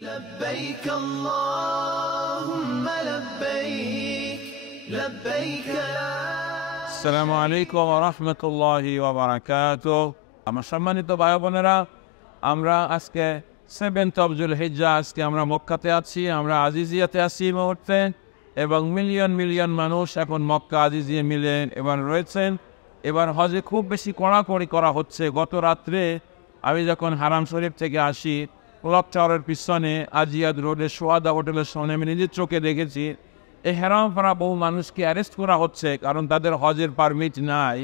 لبيك اللهم لبيك لبيك لا আসসালামু আলাইকুম ওয়া রাহমাতুল্লাহি ওয়া বারাকাতুহু। আমার সম্মানিত ভাই বোনেরা, আমরা আজকে 7th of যুলহিজ্জা, আজকে আমরা মক্কাতে আছি, আমরা আজিজিয়াতে আছি এই মুহূর্তে, এবং মিলিয়ন মিলিয়ন মানুষ এখন মক্কা আজিজিয়া মিলে এবার রয়েছেন। এবার হজে খুব বেশি কড়াকড়ি করা হচ্ছে। গত রাত্রে আমি যখন হারাম শরীফ থেকে আসি, ক্লক টাওয়ারের পিছনে আজিয়াদ রোডে সোয়াদা হোটেলের সামনে আমি নিজের চোখে দেখেছি এই হেরাম ফারা বহু মানুষকে অ্যারেস্ট করা হচ্ছে, কারণ তাদের হজের পারমিট নাই।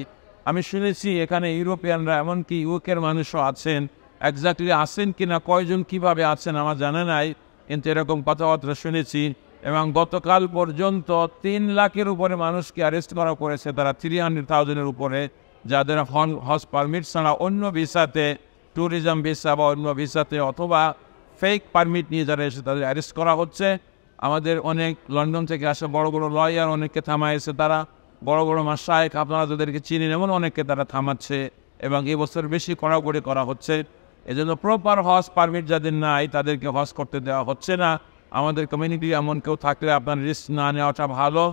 আমি শুনেছি এখানে ইউরোপিয়ানরা, এমনকি ইউকের মানুষও আছেন। এক্স্যাক্টলি আছেন কিনা, কয়জন কিভাবে আছেন আমার জানা নাই, কিন্তু এরকম কথাবার্তা শুনেছি। এবং গতকাল পর্যন্ত 3 লাখের উপরে মানুষকে অ্যারেস্ট করা করেছে, তারা 300,000-এর উপরে, যাদের হজ পারমিট ছাড়া অন্য ভিসাতে, ট্যুরিজম ভিসা বা অন্য ভিসাতে অথবা ফেক পারমিট নিয়ে যারা এসে তাদের অ্যারেস্ট করা হচ্ছে। আমাদের অনেক লন্ডন থেকে আসা বড় বড় লয়ার অনেককে থামাইছে, তারা বড় বড় মাশায়েখ, আপনারা যাদেরকে চিনেন এমন অনেককে তারা থামাচ্ছে, এবং এবছর বেশি কড়াকড়ি করা হচ্ছে। এজন্য প্রপার হজ পারমিট যাদের নাই তাদেরকে হজ করতে দেওয়া হচ্ছে না। আমাদের কমিউনিটি এমন কেউ থাকলে আপনার রিস্ক না নেওয়াটা ভালো,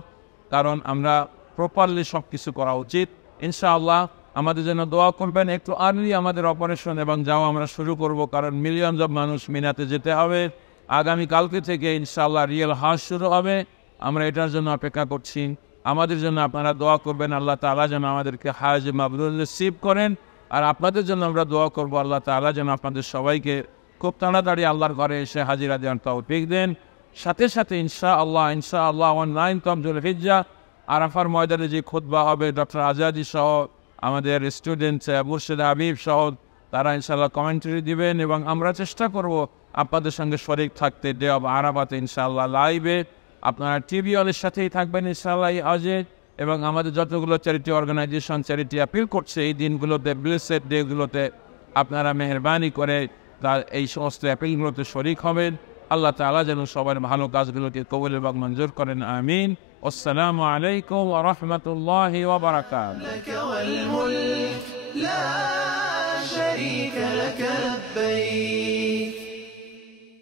কারণ আমরা প্রপারলি সব কিছু করা উচিত। ইনশাআল্লাহ আমাদের জন্য দোয়া করবেন। একটু আর্লি আমাদের অপারেশন এবং যাওয়া আমরা শুরু করব, কারণ মিলিয়ন অফ মানুষ মিনাতে যেতে হবে। আগামী কালকে থেকে ইনশাআল্লাহ রিয়েল হজ শুরু হবে। আমরা এটার জন্য অপেক্ষা করছি। আমাদের জন্য আপনারা দোয়া করবেন, আল্লাহ তাআলা যেন আমাদেরকে হজ মাবরুর নসিব করেন। আর আপনাদের জন্য আমরা দোয়া করব, আল্লাহ তাআলা যেন আপনাদের সবাইকে খুব তাড়াতাড়ি আল্লাহর ঘরে এসে হাজিরা দেওয়ার তৌফিক দেন। সাথে সাথে ইনশাআল্লাহ 9th of যুলহিজ্জা আরাফার ময়দানে যে খুতবা হবে, ডক্টর আজাদি সহ আমাদের স্টুডেন্ট মুর্শিদ হাবিব সহ তারা ইনশাআল্লাহ কমেন্টারি দিবেন, এবং আমরা চেষ্টা করব আপনাদের সঙ্গে শরীক থাকতে। ডে অফ আরাফাতে ইনশাআল্লাহ লাইভে আপনারা টিভি ওয়ালের সাথেই থাকবেন ইনশাআল্লাহ এই হজে। এবং আমাদের যতগুলো চ্যারিটি অর্গানাইজেশন চ্যারিটি অ্যাপিল করছে এই দিনগুলোতে, ব্লেসেড ডেগুলোতে আপনারা মেহরবানি করে তার এই সমস্ত অ্যাপিলগুলোতে শরীক হবেন। আল্লাহ তাআলা যেন সবার ভালো কাজগুলোকে কবুল এবং মঞ্জুর করেন, আমিন। আসসালামু আলাইকুম ওয়া রাহমাতুল্লাহি ওয়া বারাকাতুহু। لك والملك لا شريك لك لبيك